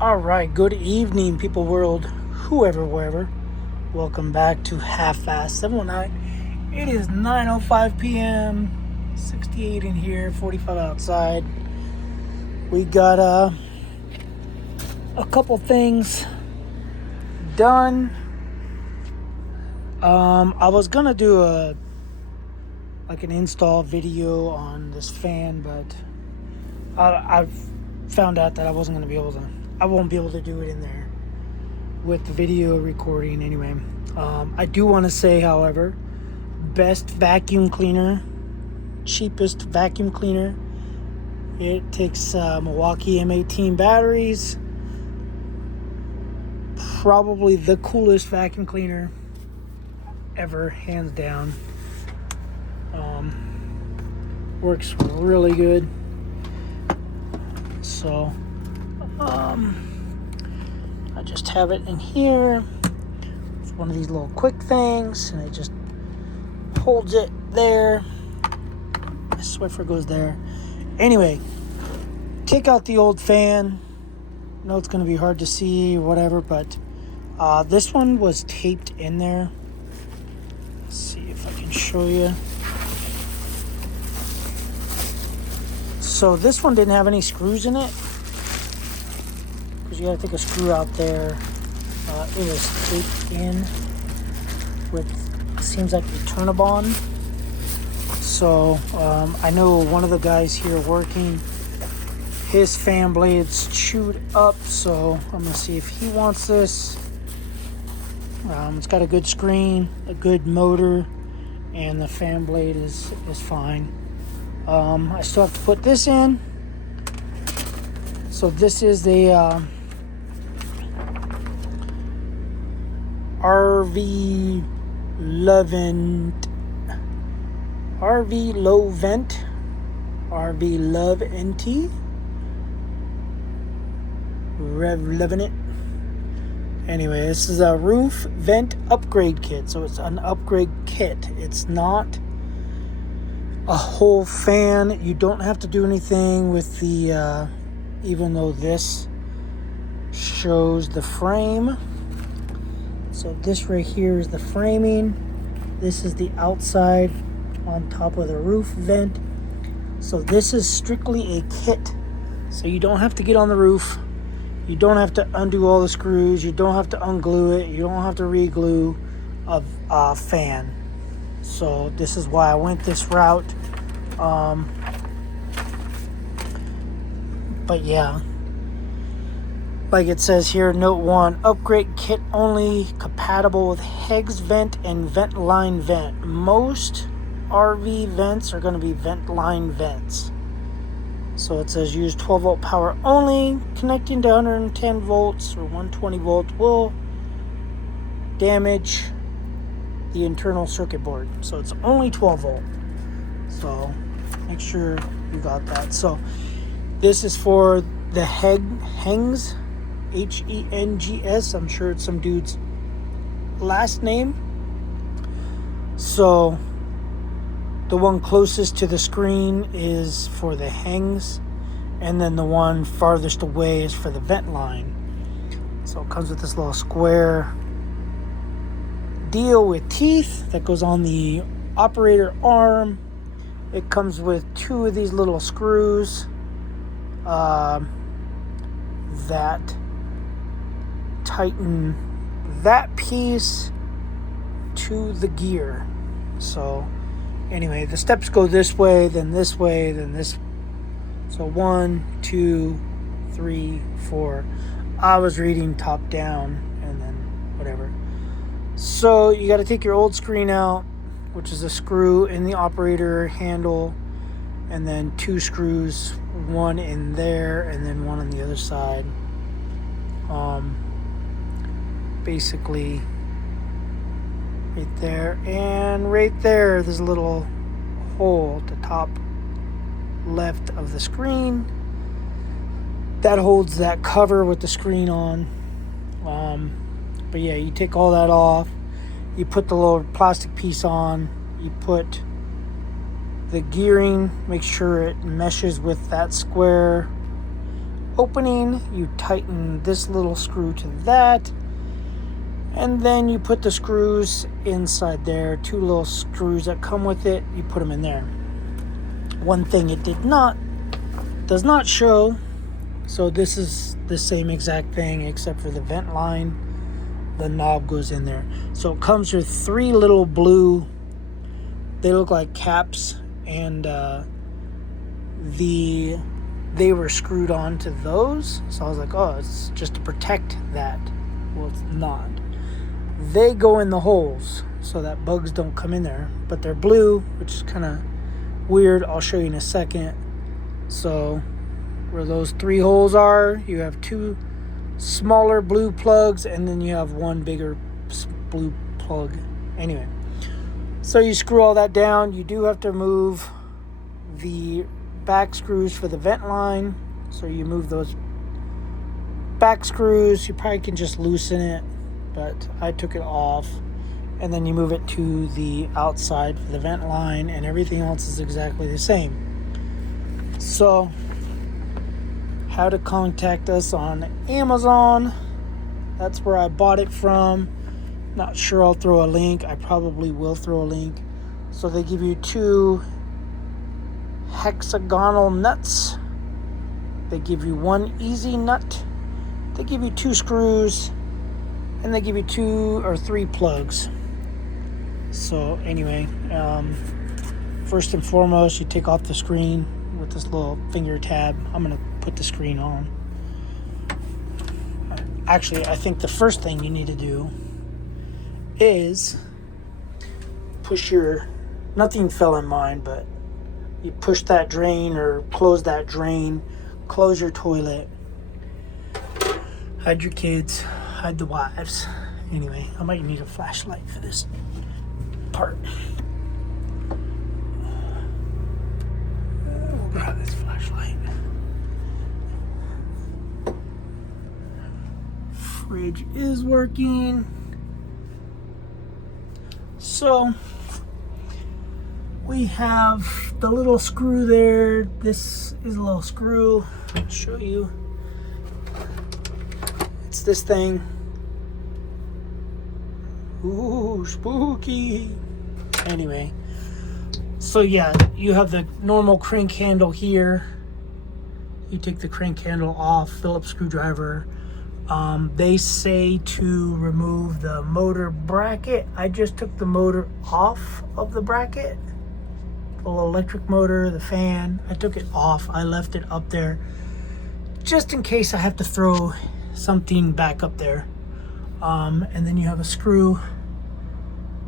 All right, good evening, people world, whoever, wherever. Welcome back to Half-Fast 719. It is 9:05 p.m., 68 in here, 45 outside. We got a couple things done. I was gonna do an install video on this fan, but I've found out that I won't be able to do it in there with the video recording anyway. I do want to say, however, best vacuum cleaner, cheapest vacuum cleaner. It takes Milwaukee M18 batteries. Probably the coolest vacuum cleaner ever, hands down. Works really good. So, I just have it in here. It's one of these little quick things, and it just holds it there. The Swiffer goes there. Anyway, take out the old fan. I know it's going to be hard to see or whatever, but this one was taped in there. Let's see if I can show you. So this one didn't have any screws in it, because you got to take a screw out there. It was taped in with, it seems like a Turnabond. So I know one of the guys here working, his fan blade's chewed up, so I'm going to see if he wants this. It's got a good screen, a good motor, and the fan blade is fine. I still have to put this in. So this is the RVLOVENT, RVLOVENT. Anyway, this is a roof vent upgrade kit. So it's an upgrade kit. It's not a whole fan. You don't have to do anything with the even though this shows the frame. So this right here is the framing. This is the outside on top of the roof vent. So this is strictly a kit. So you don't have to get on the roof. You don't have to undo all the screws. You don't have to unglue it. You don't have to re-glue a fan. So this is why I went this route. But yeah, like it says here, note 1, upgrade kit only, compatible with Hegs vent and vent line vent. Most RV vents are going to be vent line vents. So it says use 12 volt power only, connecting to 110 volts or 120 volts will damage the internal circuit board. So it's only 12 volt. So make sure you got that. So this is for the Hengs, Hengs. I'm sure it's some dude's last name. So the one closest to the screen is for the Hengs, and then the one farthest away is for the vent line. So it comes with this little square deal with teeth that goes on the operator arm. It comes with 2 of these little screws that tighten that piece to the gear. So anyway, the steps go this way, then this way, then this. So 1, 2, 3, 4. I was reading top down and then whatever. So you got to take your old screen out, which is a screw in the operator handle, and then 2 screws, one in there and then one on the other side. Basically right there, and right there there's a little hole at the top left of the screen that holds that cover with the screen on. But yeah, you take all that off, you put the little plastic piece on, you put the gearing, make sure it meshes with that square opening, you tighten this little screw to that, and then you put the screws inside there. 2 little screws that come with it, you put them in there. One thing it does not show, so this is the same exact thing except for the vent line. The knob goes in there. So it comes with 3 little blue, they look like caps, and they were screwed onto those. So I was like, oh, it's just to protect that. Well, it's not. They go in the holes so that bugs don't come in there, but they're blue, which is kind of weird. I'll show you in a second. So where those 3 holes are, you have 2 smaller blue plugs, and then you have 1 bigger blue plug. Anyway, so you screw all that down. You do have to move the back screws for the vent line, so you move those back screws. You probably can just loosen it, but I took it off, and then you move it to the outside for the vent line, and everything else is exactly the same. So how to contact us on Amazon, that's where I bought it from. Not sure, I'll throw a link. I probably will throw a link. So they give you 2 hexagonal nuts, they give you 1 easy nut, they give you 2 screws, and they give you 2 or 3 plugs. So anyway, first and foremost, you take off the screen with this little finger tab. I'm going to put the screen on. Actually, I think the first thing you need to do is push your, nothing fell in mine, but you push that drain or close that drain, close your toilet, hide your kids, hide the wives. Anyway, I might need a flashlight for this part. We'll grab this flashlight. Fridge is working. So we have the little screw there. This is a little screw. I'll show you. It's this thing. Ooh, spooky. Anyway, so yeah, you have the normal crank handle here. You take the crank handle off, Phillips screwdriver. They say to remove the motor bracket. I just took the motor off of the bracket. The little electric motor, the fan, I took it off. I left it up there just in case I have to throw something back up there. And then you have a screw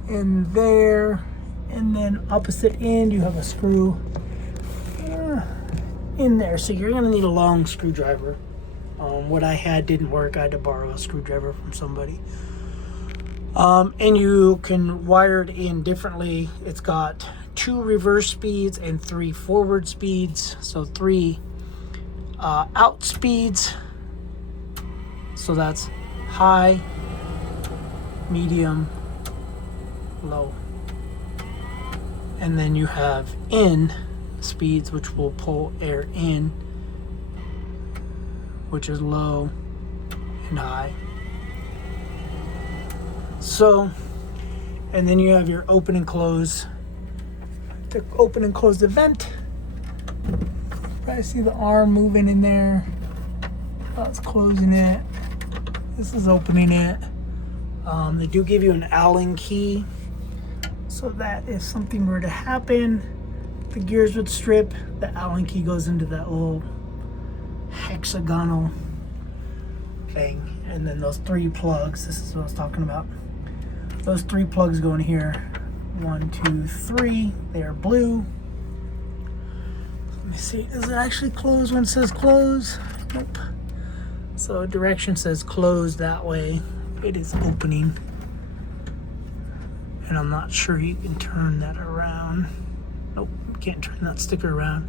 in there, and then opposite end you have a screw in there. So you're gonna need a long screwdriver. What I had didn't work. I had to borrow a screwdriver from somebody. And you can wire it in differently. It's got 2 reverse speeds and 3 forward speeds. So 3 out speeds. So that's high, medium, low. And then you have in speeds, which will pull air in, which is low and high. So, and then you have your open and close. To open and close the vent. I see the arm moving in there. That's closing it. This is opening it. They do give you an Allen key, so that if something were to happen, the gears would strip, the Allen key goes into that little hexagonal thing. And then those 3 plugs, this is what I was talking about. Those 3 plugs go in here. 1, 2, 3. They are blue. Let me see. Does it actually close when it says close? Nope. So direction says close that way. It is opening. And I'm not sure you can turn that around. Nope, can't turn that sticker around.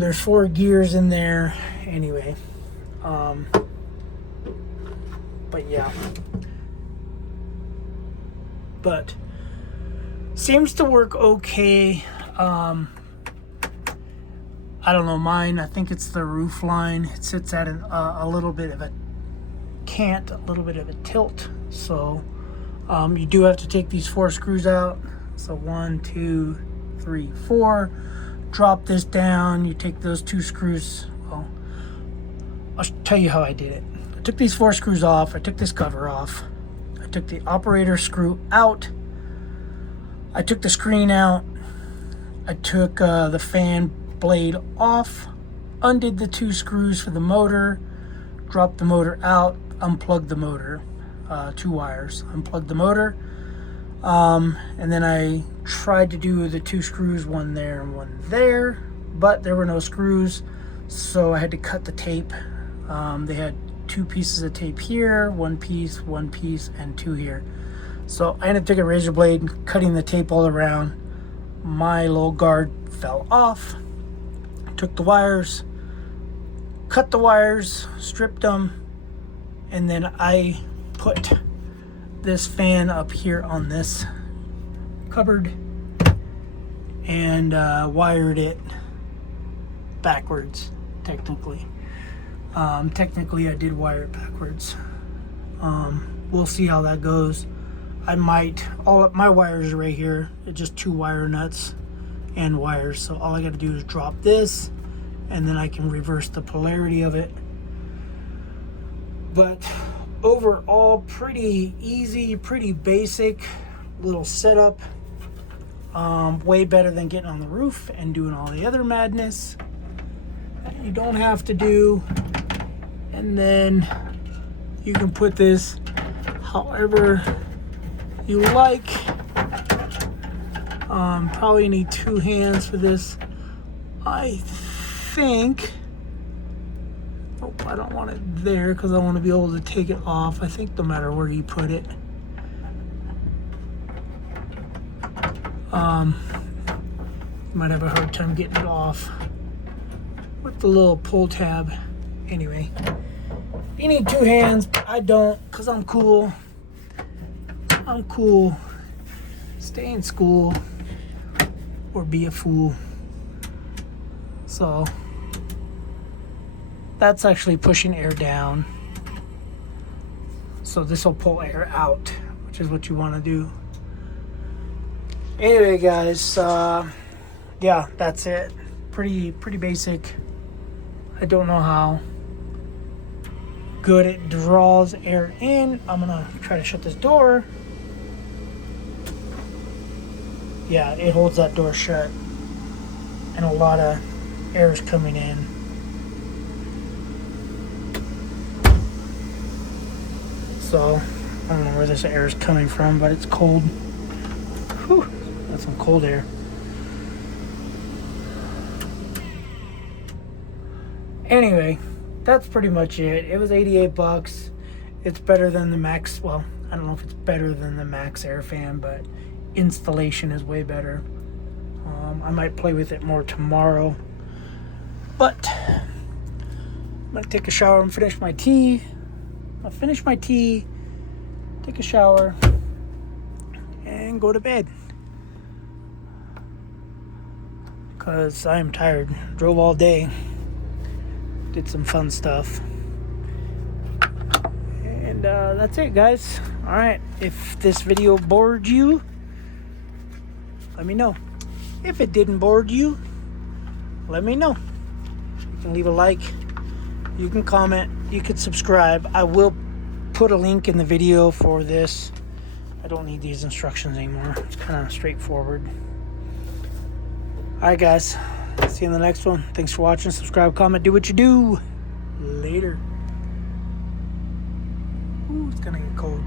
There's 4 gears in there. Anyway. But yeah. But seems to work okay. I don't know, mine, I think it's the roof line. It sits at a little bit of a cant, a little bit of a tilt. So you do have to take these 4 screws out. So 1, 2, 3, 4. Drop this down. You take those 2 screws. Well, I'll tell you how I did it. I took these 4 screws off. I took this cover off. I took the operator screw out. I took the screen out. I took the fan blade off. Undid the 2 screws for the motor. Dropped the motor out. Unplugged the motor. 2 wires. Unplugged the motor. And then I tried to do the 2 screws, one there and one there, but there were no screws, so I had to cut the tape. They had 2 pieces of tape here, 1 piece, and 2 here. So I ended up taking a razor blade and cutting the tape all around. My little guard fell off. Took the wires, cut the wires, stripped them, and then I put this fan up here on this cupboard and wired it backwards. Technically I did wire it backwards. We'll see how that goes. I might, all my wires are right here. It's just 2 wire nuts and wires, so all I got to do is drop this and then I can reverse the polarity of it. But overall, pretty easy, pretty basic little setup. Way better than getting on the roof and doing all the other madness that you don't have to do. And then you can put this however you like. Probably need 2 hands for this, I think. Oh, I don't want it there because I want to be able to take it off. I think no matter where you put it. You might have a hard time getting it off with the little pull tab. Anyway, you need 2 hands. I don't, because I'm cool. I'm cool. Stay in school or be a fool. So that's actually pushing air down. So this will pull air out, which is what you want to do. Anyway, guys, yeah, that's it. Pretty basic. I don't know how good it draws air in. I'm gonna try to shut this door. Yeah, it holds that door shut, and a lot of air is coming in. So I don't know where this air is coming from, but it's cold. Whew, that's some cold air. Anyway, that's pretty much it. It was $88. It's better than the Max. Well, I don't know if it's better than the Max Air fan, but installation is way better. I might play with it more tomorrow. But I'm gonna take a shower and finish my tea. I'll finish my tea, take a shower, and go to bed. Because I'm tired. Drove all day. Did some fun stuff. And that's it, guys. Alright, if this video bored you, let me know. If it didn't bore you, let me know. You can leave a like. You can comment. You can subscribe. I will put a link in the video for this. I don't need these instructions anymore. It's kind of straightforward. Alright, guys. See you in the next one. Thanks for watching. Subscribe, comment, do what you do. Later. Ooh, it's gonna get cold.